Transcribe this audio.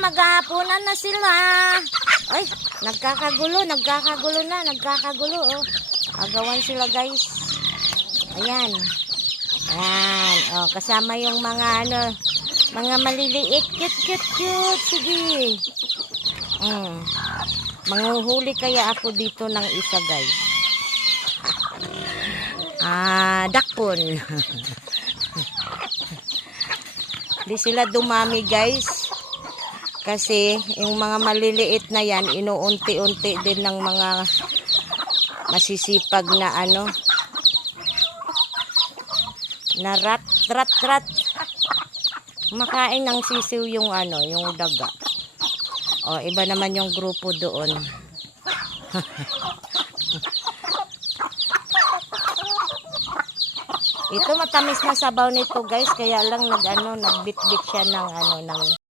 Maghahaponan na sila. Ay, nagkakagulo oh. Agawan sila, guys. Ayan. Ayan, oh, kasama yung mga mga maliliit, cute. Sige. Manghuhuli kaya ako dito ng isa, guys. Dakpon. Di sila dumami, guys. Kasi yung mga maliliit na yan, inuunti-unti din ng mga masisipag na na rat. Makain ng sisiw yung yung daga. O, iba naman yung grupo doon. Ito matamis na sabaw nito, guys, kaya lang nagbitbit siya ng ng